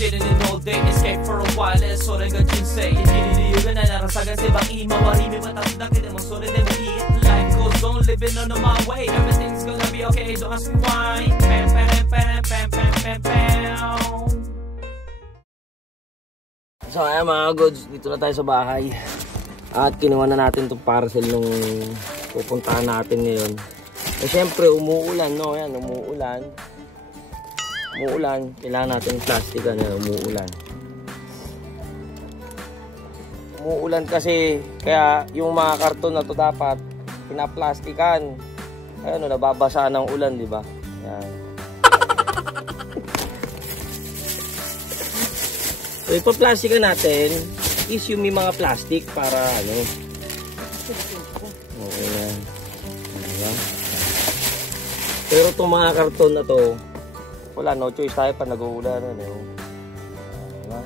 sitting in all day, escape for a while, so they got you say. Inililigan na narasagan si Baki, mawarimi matapos kita mo, so they will eat. Life goes on, living on my way, everything's gonna be okay, don't ask me why. Pam, pam, pam, pam, pam, pam, pam. So ayan mga goods, dito na tayo sa bahay. At kinuha na natin itong parcel nung pupuntahan natin ngayon. Eh syempre umuulan, no? Ayan, umuulan. Umuulan, kailangan natin yung plastic na umuulan. Umuulan kasi, kaya yung mga karton na to dapat pinaplastikan. Ayan, nababasa ng ulan, di ba? Ayan. So ipa-plastikan natin is yung may mga plastic para ano. Okay yan. Ayan. Pero itong mga karton na to, wala, no choice tayo pa nag-uulan. Ano, diba?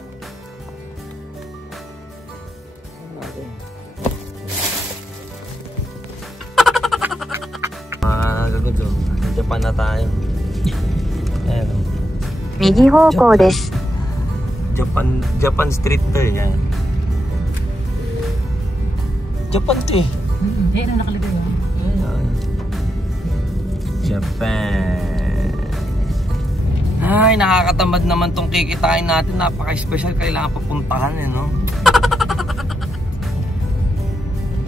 Gagod o. Sa Japan na tayo. Ayan o. Migi houkou desu. Japan street to eh. Yan. Japan to eh. Yan ang nakalagay mo. Japan. Ay, nakakatamad naman tong kikitain natin. Napaka-special. Kailangan papuntahan eh, no?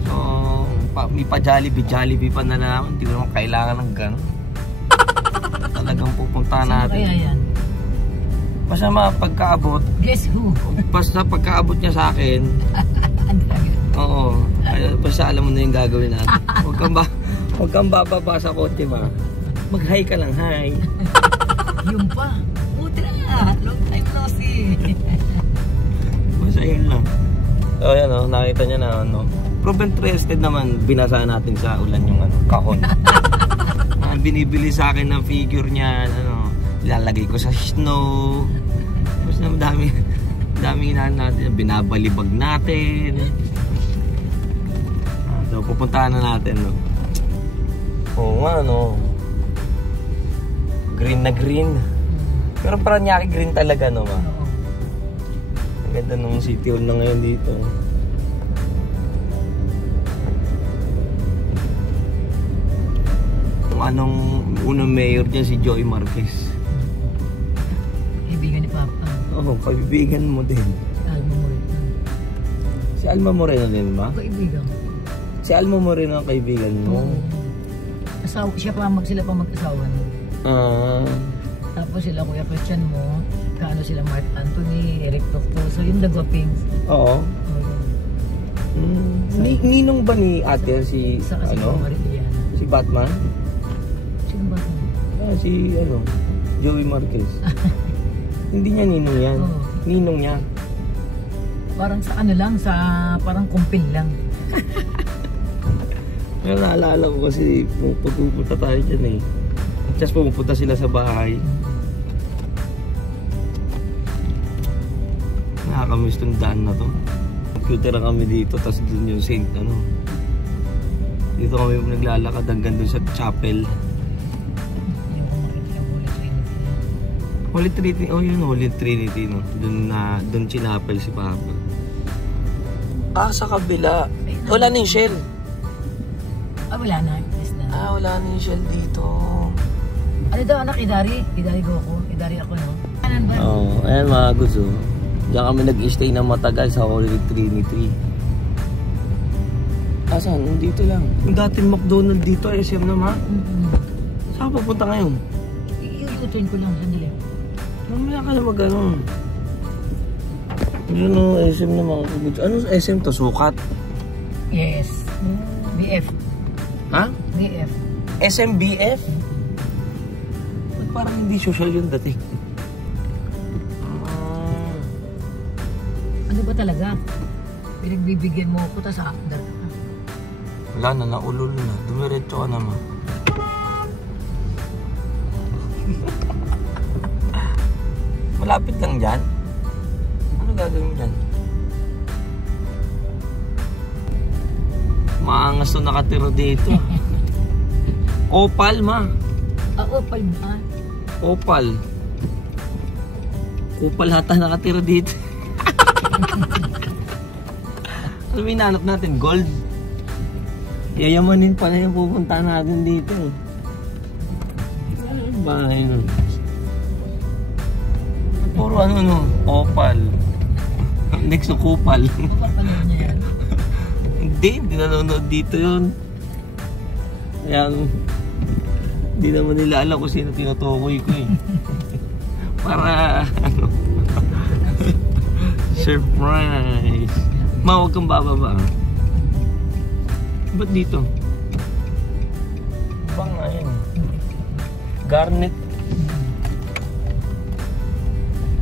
So, may pa-Jollibee pa na naman. Hindi ko naman kailangan ng gano'n. Talagang pupuntahan natin. Kaya yan? Basta pagkaabot. Guess who? Basta pagkaabot niya sa akin. Oo. Basta alam mo na yung gagawin natin. Huwag kang bababa sa kotse ba. Mag-hi ka lang, hi. Yung pa. Putra, long time no see. Basta yun lang. So yan o, nakita niya na ano. Proven trusted naman, binasa natin sa ulan yung ano, kahon. Binibili sa akin ng figure niya, ano, ilalagay ko sa snow. Tapos na daming natin, binabalibag natin. So pupuntahan na natin, no. Oo nga, no. Green na green. Pero Paranaque green talaga, no, ma. Ang ganda nung city hall na ngayon dito. Kung anong unang mayor dyan, si Joey Marquez. Kaibigan ni Papa. Oo, kaibigan mo din. Alma Moreno. Si Alma Moreno din, ma? Kaibigan. Si Alma Moreno ang kaibigan mo? Asawa, sila pa mag-asawa. Tapos sila Kuya Christian mo, kaano sila Mark Anthony, Eric Toctoso, yung dagwaping. Oo. Ninong ba ni ate si ano? Si Batman? Sino Batman? Si ano, Joey Marquez. Hindi niya ninong yan. Ninong niya. Parang sa ano lang, sa parang kumpil lang. Pero naalala ko kasi pupunta tayo dyan eh. Just pupunta sila sa bahay. Nakakamiss tong daan na to. Computer na kami dito, tapos dun yung Saint ano. Dito kami naglalakad hanggang dun sa chapel. Holy Trinity, oh yun, Holy Trinity, no. Dun chinapel si Papa. Sa kabila. Wala na yung shell. Wala na. Wala na yung shell dito. Ano daw anak, Idari? Idari ko ako. Idari ako, no? Ayan mga gusto. Diyan kami nag-stay na matagal sa Holy Trinity. Saan? Dito lang. Yung dating McDonald's dito, SM na ma? Saan papunta ngayon? I-u-turn ko lang, sandali. Mamaya ka na mag-ano. Yun o, SM na mga gusto. Ano SM to? Sukat? Yes. BF. Ha? BF. SMBF? Parang hindi social yun dati. Ano ba talaga? Pinagbibigyan mo ako, tas aandar ka. Wala na, naulol na. Dumiretso ka naman. Malapit lang dyan. Ano gagawin mo dyan? Maangas na nakatira dito. Opal, ma. Opal ba? Opal. Kupal hata nakatira dito. Ano ba hinanap natin? Gold? Yayamanin pala yung pupunta natin dito eh. Ano ba yun? Puro ano no? Opal. Next to kupal. Mapapanood niya yan. Hindi nanonood dito yun. Kaya hindi naman nila alam kung sino tinutukoy ko eh. Para ano surprise. Ma, huwag kang bababa. Ba't dito? Bang nga yun. Garnet.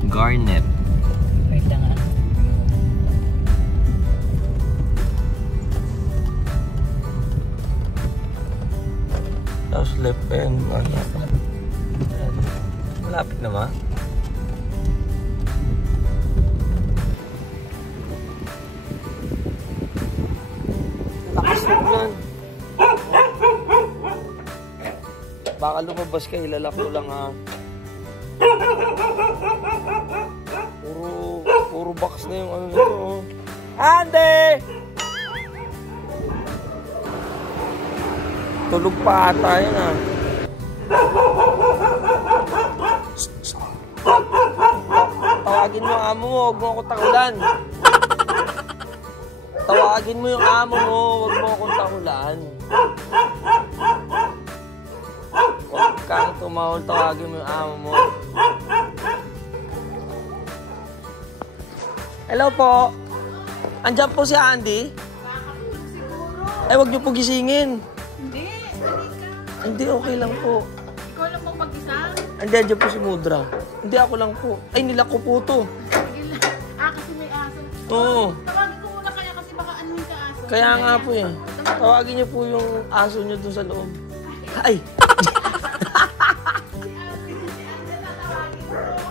Garnet. Wait lang ah. Tapos left and ano. Malapit na ba? Baka lumabas ka, ilalak ko lang ha. Puro box na yung ano nito oh. Andy! Tulog pa ata yun ha. Tawagin mo yung amo mo, huwag mo akong takulan. Tawagin mo yung amo mo, huwag mo akong takulan. Huwag kang tumawal, tawagin mo yung amo mo. Hello po. Andiyan po si Andy? Eh, huwag niyo po gisingin. Hindi, halika. Hindi, okay lang po. Ikaw lang bang mag-isa? Andiyan po si Mudra. Hindi, ako lang po. Ay, nilak ko po to. Sige lang. Kasi may aso. Oo. Tawagin ko muna kaya kasi baka anuhin ka aso. Kaya nga po yan. Tawagin niyo po yung aso niyo dun sa loob. Ay!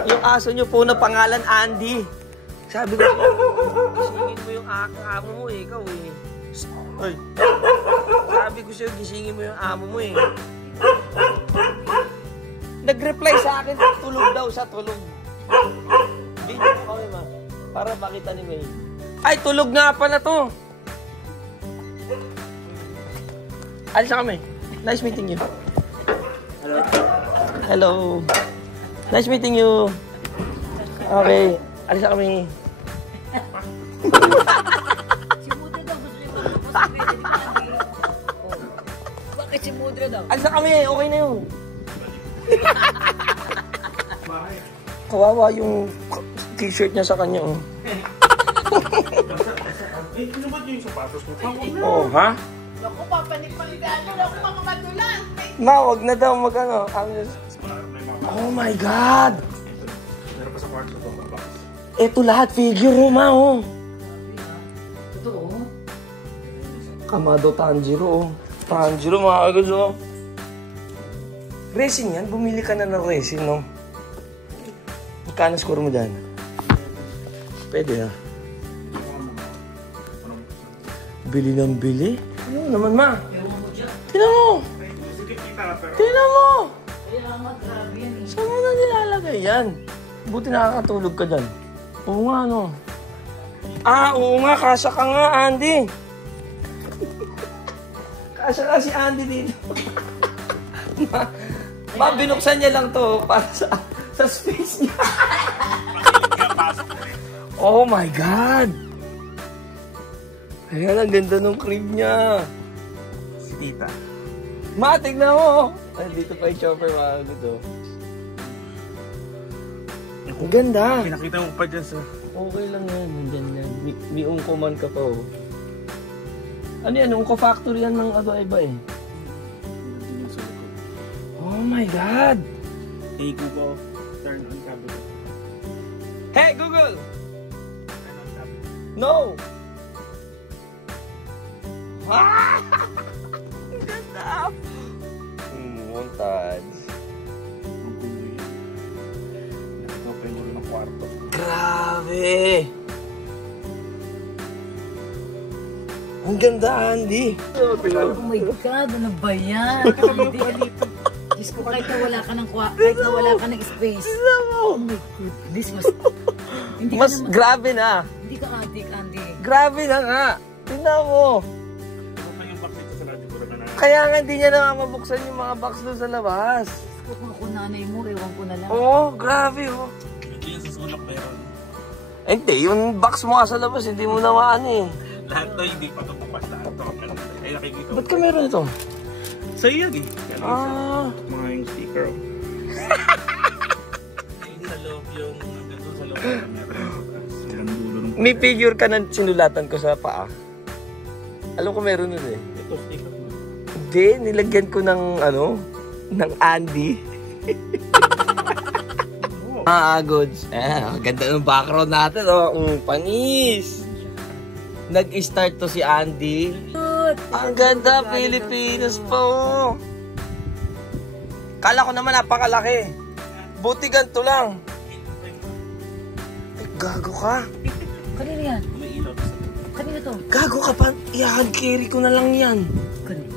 Yung aso niyo po na pangalan Andy. Sabi ko, gisingin mo yung amo mo eh, ikaw eh. Ay. Sabi ko sa'yo, gisingin mo yung amo mo eh. Nag-reply sa akin, tulog daw sa tulog. Video ko kami ma, para makita ni May. Ay, tulog nga pala to. Alis na kami. Nice meeting you. Hello. Hello. Nice meeting you. Okay. Alis na kami. Si Mudra daw, gusto niya magpapasabit. Hindi ba Andy? Bakit si Mudra daw? Alis na kami. Okay na yun. Kawawa yung t-shirt niya sa kanya. Oh. Eh, pinubat niyo yung sapatos mo. Oh, ha? Naku, papanik-paligaan mo na ako mga matulan. Ma, wag na daw mag-ano. Oh my God! Meron pa sa kwarto ko. Ito lahat figure mo, ma, oh. Totoo? Kamado Tanjiro, oh. Tanjiro, mga agad, oh. Resin yan? Bumili ka na ng resin, no? Magkano score mo dyan? Pwede, ha? Bili ng bili? Ano naman, ma? Tignan mo! Tignan mo! Saan mo na nilalagay yan? Buti nakakatulog ka dyan. Oo nga, no? Ah, oo nga. Kasya ka nga, Andy. Kasya ka si Andy dito. Ma, binuksan niya lang to para sa space niya. Oh my God! Ayan, ang ganda ng crib niya. Si tita. Ma, tignan mo. Ay, dito pa yung chopper, mga gusto. Ang ganda. Pinakita mo pa dyan sa... Okay lang yan. Nandyan yan. May ungko man ka pa, oh. Ano yan? Ungko factory yan ng iba eh. Oh my God! Hey Google, turn on cabinet. Hey, Google! Turn on cabinet. No! Ah! Ang ganda! Montage. Open mo rin ang kwarto. Grabe! Ang ganda, Andy! Oh my God, ano ba yan? Andy, Diyos Diyos ko, kahit na wala ka ng space. Oh my goodness, hindi Mas grabe na. Hindi ka adik, Andy. Grabe na nga. Tingnan mo. Kaya nga hindi niya na mabuksan yung mga box doon sa labas. Kung ako nanay mo, ewan ko na lang. Oo, grabe oh. Hindi yan sa sulak meron. Hindi, yung box mo nga sa labas, hindi mo naman eh. Lahat to hindi pa tutupas lahat to. Ay nakikita ko. Ba't ka meron ito? Sa'yo yan eh. Ah. Mga yung sticker. Sa loob yung hanggang doon sa loob. Meron dulo ng... May figure ka na sinulatan ko sa paa. Alam ko meron nun eh. Ito sticker. Hindi, nilagyan ko ng ano, ng Andy. Goods. Ganda ng background natin oh. Panis. Nag-start to si Andy. Ang ganda, Pilipinas pa oh. Kala ko naman napakalaki. Buti ganito lang. Ay, gago ka. Kanina yan? May ilaw sa Kanina to? Gago ka pa. I-hand carry ko na lang yan. Kanina.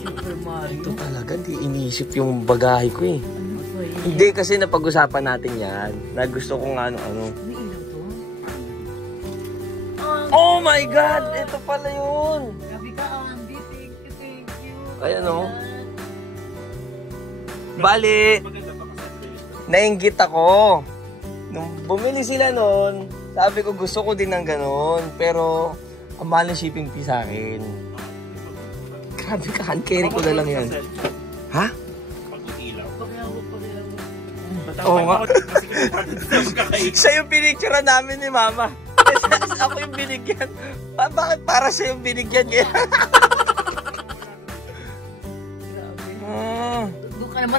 Super Mario. Ito talaga, di inisip yung bagahe ko eh. Ano ba yun? Hindi, kasi napag-usapan natin yan. Na gusto kong ano. May ilaw to? Oh my God! Ito pala yun. Grabe ka, Andy. Thank you. Ayan o. Bali, nainggit ako. Nung bumili sila noon, sabi ko gusto ko din ng ganon. Pero, ang mahal ng shipping fee sa akin. Grabe ka, hand carry ko na lang yan. Ha? pag-ilaw. Oo nga. Siya yung pinicturean namin ni Mama. Ako yung binigyan. Bakit para siya yung binigyan niya? Doon ka naman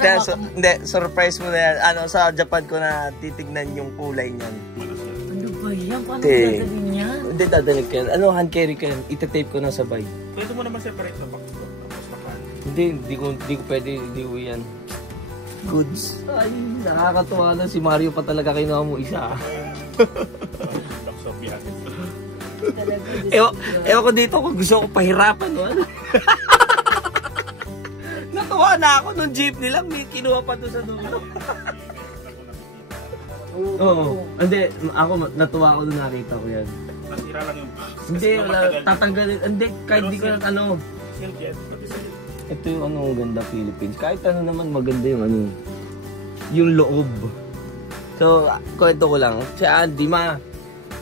Hindi, surprise mo na yan. Sa Japan ko na titignan yung kulay niyan. Ano ba yan? Paano Hindi. dadalhin niya? Hindi, dadalag ko yan. Hand carry ko yan. Ita-tape ko na sabay. Pwede mo naman separate sa box. Tapos nakan. Hindi ko pwede, hindi ko yan. Goods. Ay, nakakatuwa na si Mario pa talaga kinuha mo isa. Box of biyahe. Ewan ko dito kung gusto ko pahirapan. No? Natuwa na ako nung jeepney lang. May kinuha pa doon sa dulo. Oo. Hindi, ako natuwa ako nung nakita ko yan. Nasira lang yung box. Hindi, wala. Tatanggalin. Hindi, kahit di ko ano. Silk yan. Pati silk. Ito yung ganda Philippines. Kahit ano naman maganda yung yung loob. So, kwento ko lang. Si Andy,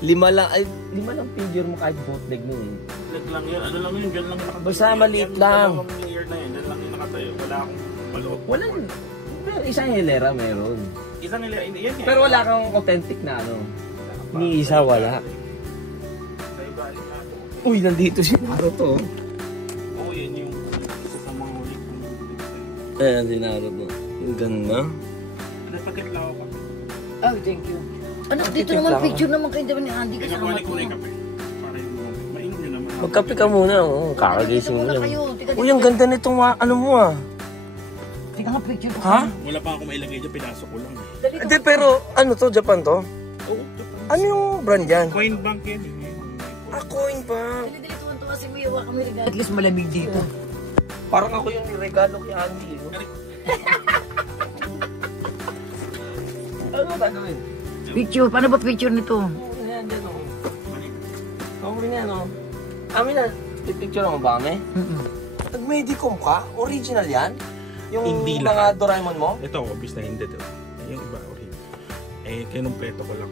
lima lang figure mo kahit bootleg mo eh. Leg lang yun. Ano lang yun? Diyan lang nakatayo. Basta maliit lang. Dalawang layer na yun. Diyan lang yung nakatayo. Wala akong maloob. Wala. Pero isang hilera meron. Isang layer. Yan yan. Pero wala kang authentic na Ni isa wala. Uy, nandito si Naruto. Oo, yan yung isa sa mga huli kong Ayan si Naruto. Yung ganda. napagkat lang ako. Oh, thank you. Ano, dito naman picture naman kayo diba ni Andy Kaya kasama kuha ko. ko na yung kape. Para yung mainom nyo naman. Magkape ka muna. Kakagising mo Dito muna lang. kayo. Tika, Uy, ang ganda nitong ano mo ah. Tika nga picture ko. Ha? Wala pa ako mailagay dyan. Pinasok ko lang. Dali Hindi, pero ano to? Japan to? Oo. Ano yung brand yan? Coin bank yan. Coin ba? Dali, tuwan-tuwa si Mia. Kami regalo. At least malamig dito. Parang ako yung niregalo kay Andy. No? Ano ba gawin? Picture. Paano ba picture nito? Yan, dyan o. Ako rin yan o. Amin na, pipicture mo ba kami? Nag-medicom ka? Original yan? Yung Hindi mga Doraemon mo? Ito, obvious na hindi. Diba? Yung iba, kinumpleto ko lang.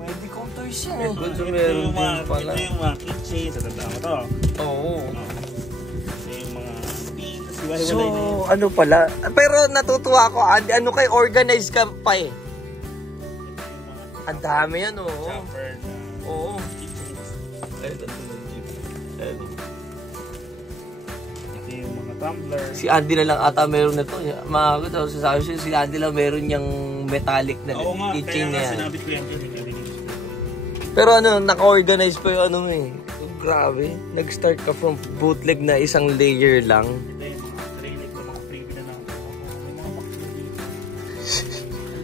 Medicom toys yan eh. Ito yung mga keychain. Sa tanda mo to. Oo. Ito yung mga pins. So, ano pala? Pero natutuwa ako, Andy. Ano kay organize ka pa eh? Ang dami yan, oo. Chopper na Oo. keychains. Ito yung mga tumbler. si Andy na lang ata meron na to. Mga sasabi siya, si Andy lang meron yung metallic na Oo nga, keychain kaya na nga yan. sinabit ko yan. Pero naka-organize pa yung mo eh. Grabe. Nag-start ka from bootleg na isang layer lang. Ito yung mga trailer na mga freebie na nakuha ko. May mga box na dito.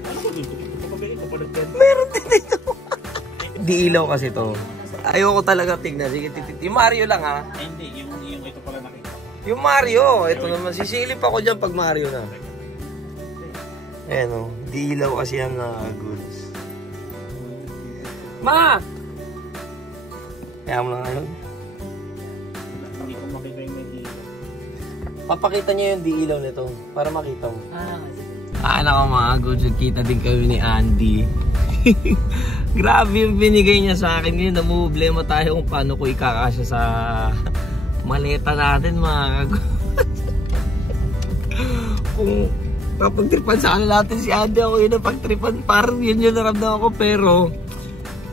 Ano ko dito? Kapabili ko pa nag-10. Meron din dito. Di ilaw kasi to. Ayoko talaga tignan. Sige, yung Mario lang ha. Hindi, yung ito pala nakita ko. Yung Mario, ito naman, sisilip ako dyan pag Mario na. Ayan o, di ilaw kasi yan na goods. Ma! Kaya mo lang ngayon. Hindi ko makita yung may ilaw. Papakita niyo yung di ilaw nito para makita mo. Ah, Nako mga goods, nagkita din kami ni Andy. Grabe yung binigay niya sa akin. Ngayon, namumblema tayo kung paano ko ikakasya sa maleta natin mga goods. Kung kapagtripan sana natin si Andy, ako yun ang pagtripan. Parang yun yung naramdaman ko, pero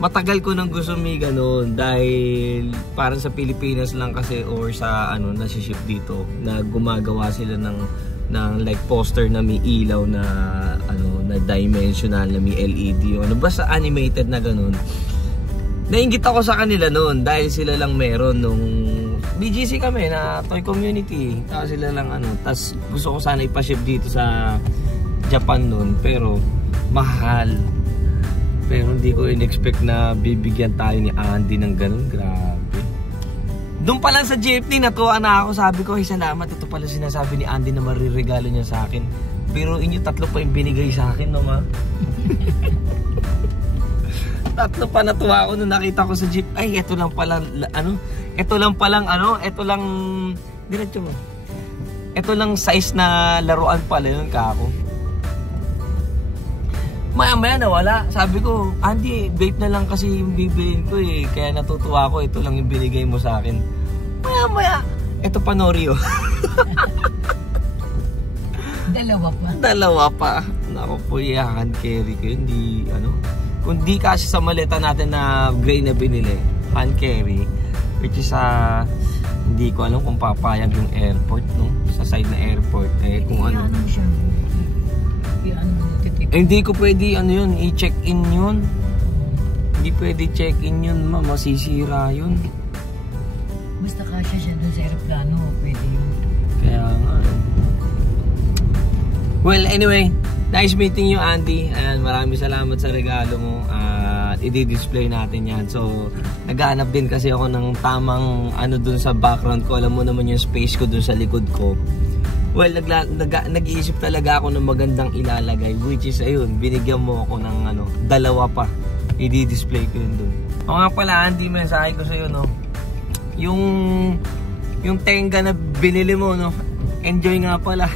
matagal ko nang gusto may ganun dahil parang sa Pilipinas lang kasi or sa ano nasi-ship dito na gumagawa sila ng like poster na may ilaw na ano na dimensional na may LED yung ano basta animated na ganun. Nainggit ako sa kanila noon dahil sila lang meron nung BGC kami na toy community. Tapos sila lang ano, tas gusto ko sana ipa-ship dito sa Japan noon pero mahal. Pero hindi ko in-expect na bibigyan tayo ni Andy ng ganun. Grabe. Doon pa lang sa jeepney, natuwa na ako. Sabi ko, ay salamat. Ito pala sinasabi ni Andy na mariregalo niya sa akin. Pero inyo tatlo pa yung binigay sa akin, no ma? Tatlo pa natuwa ako nung nakita ko sa jeep. Ay, ito lang pala, ano? Ito lang palang, ano? Ito lang, diretso mo. Ito lang size na laruan pala yun kako. Maya-maya nawala. Sabi ko, Andy, vape na lang kasi yung bibiliin ko eh. Kaya natutuwa ko, ito lang yung binigay mo sa akin. Maya-maya, ito pa Norio. dalawa pa. Dalawa pa. Naku po, hand carry ko yun. Di, ano, kung di kasi sa maleta natin na gray na binili, hand carry, which is hindi ko alam kung papayag yung airport, no? Sa side na airport, eh, kung ano. Ano siya? Hindi ko pwede ano yun, i-check-in yun. Hindi pwede check-in yun, ma, masisira yun. Basta kasya siya dun sa aeroplano, pwede yun. Kaya nga. Well, anyway, nice meeting you, Andy. Ayan, maraming salamat sa regalo mo. At i-display natin yan. So, naghahanap din kasi ako ng tamang ano dun sa background ko. Alam mo naman yung space ko dun sa likod ko. Well, nag-iisip talaga ako ng magandang ilalagay, which is ayun, binigyan mo ako ng ano, dalawa pa. I-display ko yun dun. O nga pala, Andy, mensahe ko sa'yo, no? Yung tenga na binili mo, no? Enjoy nga pala.